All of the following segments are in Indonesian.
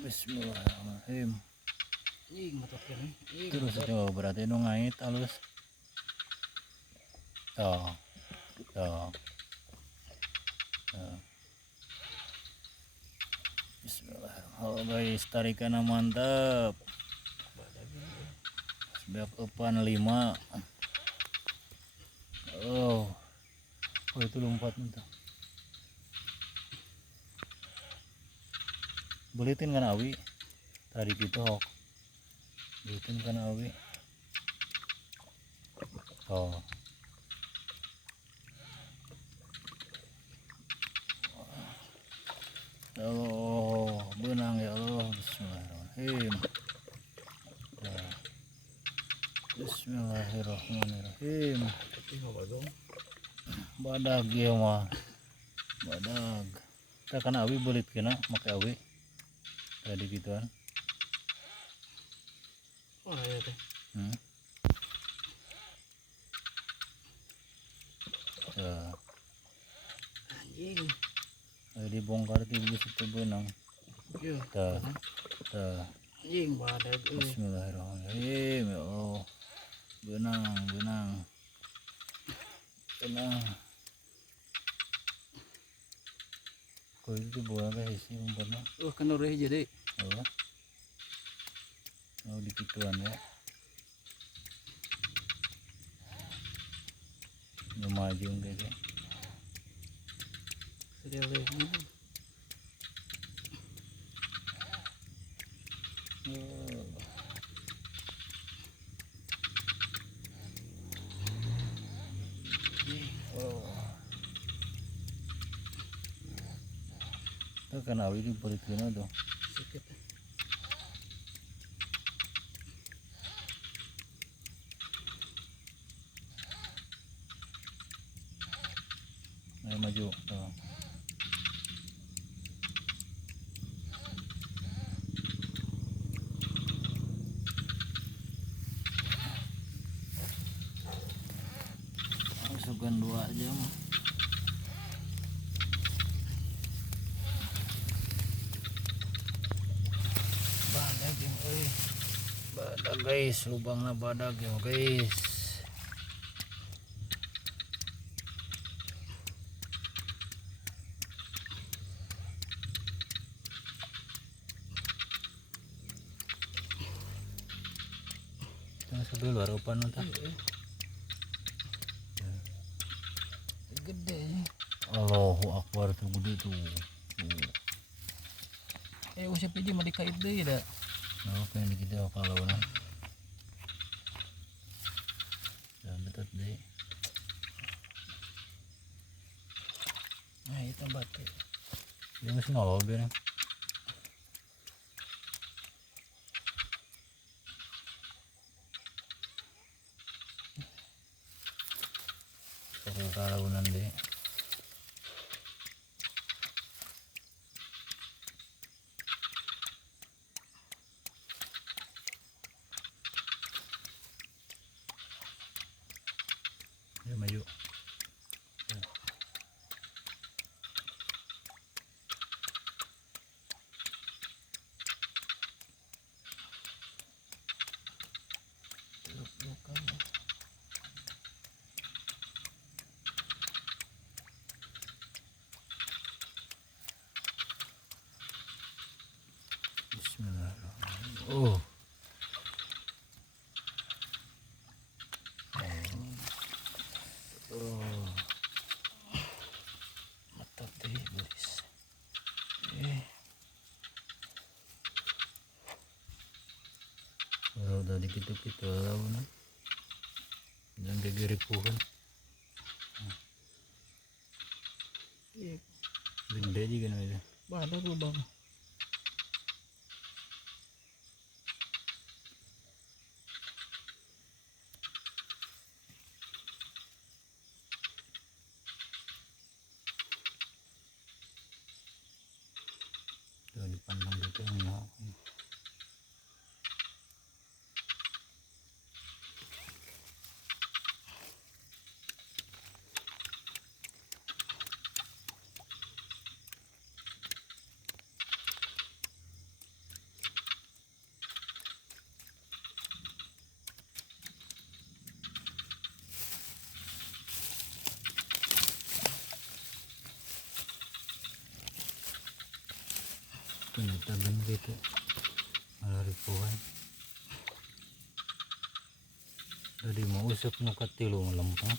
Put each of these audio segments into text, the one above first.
Bismillahirrahmanirrahim. Matokin. Terus coba berarti nu ngait halus. Tuh. Tuh. Tuh. Bismillahirrahmanirrahim. Oh guys, tarikannya mantap. Sebeak epan 5. Oh. Oh itu lompat entah. Belitin kan awi. Tadi gitu hok. Belitin kan awi. Oh. Ya Allah, benang ya Allah. Bismillahirrahmanirrahim. Ya. Bismillahirrahmanirrahim. Badag ya mah. Badag. Kita kan awi belit kena make awi. Tadi gituan. Oh iya teh. Ya. Anjing. Ayo dibongkar ti bisa benang. Iya. Tah. Tah. Anjing badag euy. Bismillahirrahmanirrahim. Ya Allah. Benang. Kau itu buah guys sih umpamanya. Kan ureh jadi. Oh. Oh dikituan ya. Ini maju guys ya. Sudah ureh ini. Oh. Itu kan awi di balik kena tuh. Sakit. Ayo maju. Tuh. Masukkan 2 jam. Badag yang euy. Badag guys, lubangnya badag ya guys. Kita sebelah luar upan entah. Gede. Allahu Akbar tuh gede tuh. Usah piji mah dikait deui da. Nah, pengen gitu kalau nah. Dan betul deh. Nah, itu batu. Dia masih nolol biar. Kalaunan deh. Ya maju. Bismillahirrahmanirrahim. Oh. Mata teh beris. Kalau udah dikit-dikit lalu nah. Jangan gegeripuhan. Iya, Gede juga nih itu. badag lubang. Tuh dipandang gitu enggak. Penitagan gitu lari pohon jadi mau usap no katilu lempang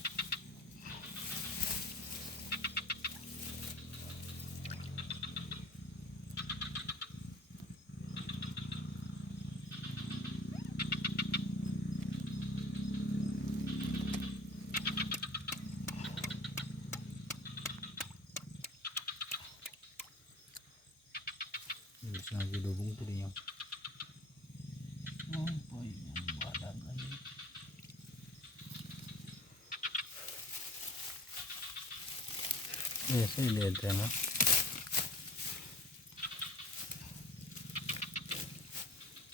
bisa lagi dubung tadinya Oh, boy, yang badan lagi. ya saya lihat ya no.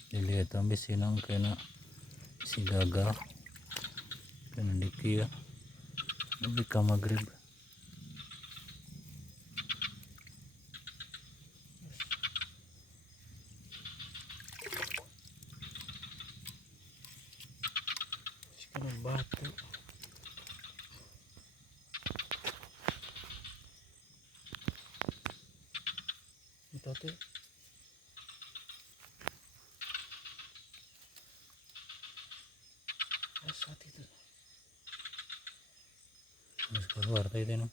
Dilihat habis sinang kena si gagal kena dikia lebih ke maghrib Sekarang batu. Itu tuh. Saat itu. terus keluar tadi no.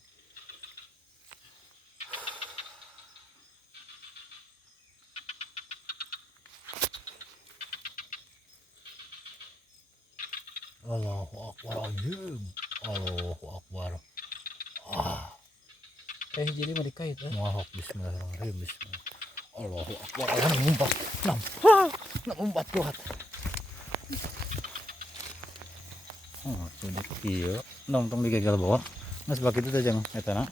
Allahu Akbar anjing Allahu Akbar Jadi mau dikait eh. Mahok bismillahirrahmanirrahim bismillah Allahu Akbar Allah ngumpat nak ngumpat kuat oh sudah kieu nong tong digagal bawa mas bak itu tajang eta na